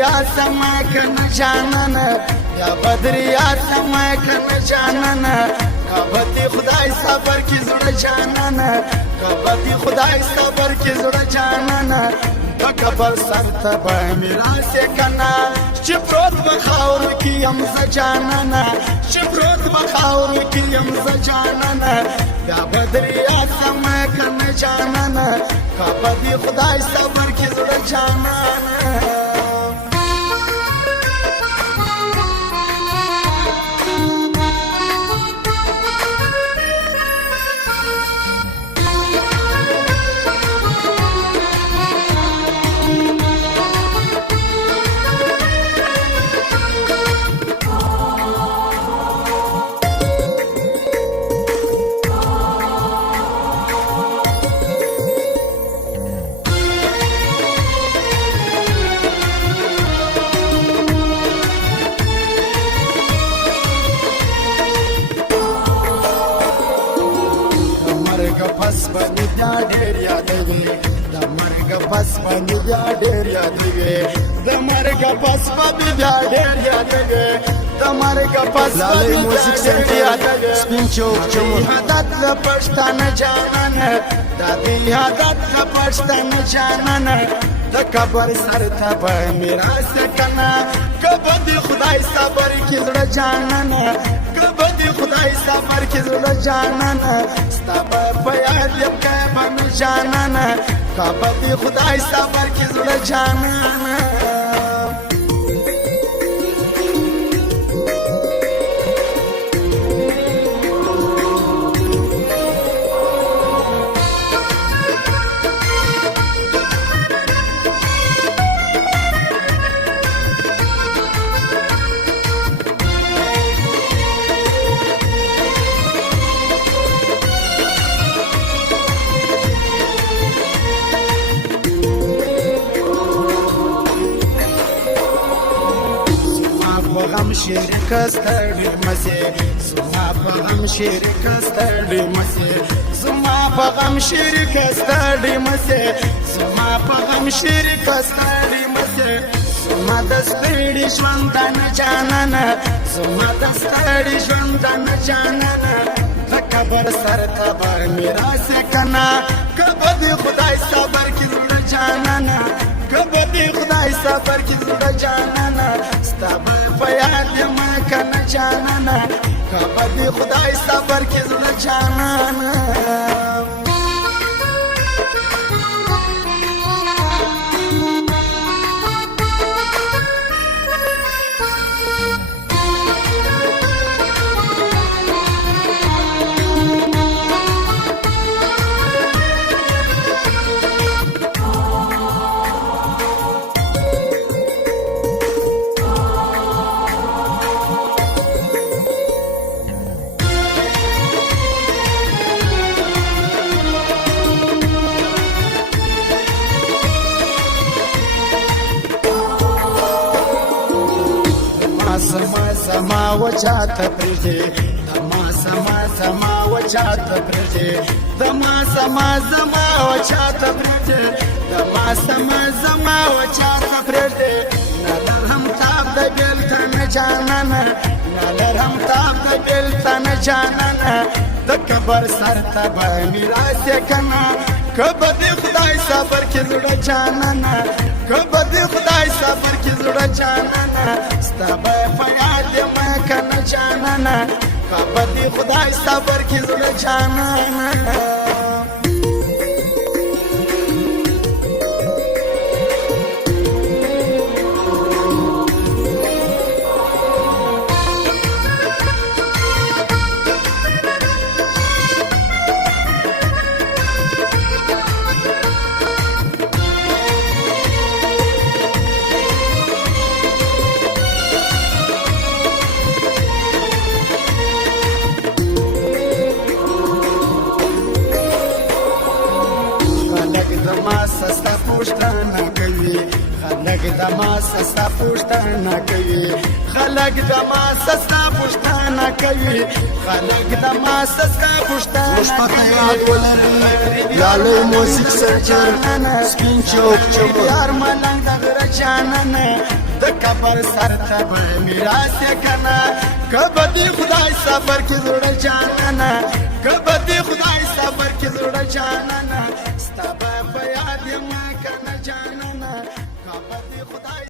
بدریا سما کنه جانانه یا بدریا سما کنه جانانه کبتی خدای صبر کی زړه جانانه کبتی خدای صبر کی زړه جانانه کبر سر ته به میراث کنا چې پروت بخاور کی یم ز جانانه چې پروت بخاور کی یم ز جانانه یا بدریا سما کنه جانانه کبتی خدای صبر کی زړه جانانه پس باندې بیا ډېر یادوي د مرګ پس باندې بیا ډېر یادوي د مرګ پس باندې بیا ډېر یادوي د مرګ پس باندې موزیک سنټر یادوي سپین چوک چمو عادت د پښتانه جانانه د دل عادت د پښتانه جانانه د قبر سر ته به میراث کنا کبدي خدای صبر کی زړه جانانه کبدي خدای صبر کی زړه جانانه ستابه په یاد یم کبن جانانه کبدي خدای صبر کی زړه جانانه غم شریک ستړي مسه زما په غم شریک ستړي مسه زما په غم شریک ستړي مسه زما په غم شریک ستړي مسه زما د ستړي ژوند نه جانانه زما د ستړي ژوند نه جانانه د قبر سر ته بار میراث کنا کبدي خدای صبر کی زړه جانانه کبدي خدای صبر کی زړه جانانه ستابه په یاد یم کنه جانانه کبدي خدای صبر کی زړه جانانه سما وچاته پرځه دما سما وچاته پرځه دما سما وچاته پرځه دما سما وچاته پرځه نلر هم تاب د بیل تن جانانه نلر هم تاب د بیل تن جانانه د قبر سر ته به میراث کنا کبدي خدای صبر کی زړه جانانه کبدي خدای صبر کی زړه جانانه ستابه په یاد یم کنه جانانه کبدي خدای صبر کی زړه جانانه سستا پوښتنه کوي خلک د ما سستا پوښتنه کوي خلک د ما سستا پوښتنه کوي خلک د ما سستا پوښتنه مشپته یاد ولري لاله موزیک سنټر سپین چوک چوک یار ملنګ د غره جانانه د قبر سر ته به میراث یې کنه که به دې خدای سفر کې زړه جانانه که به دې خدای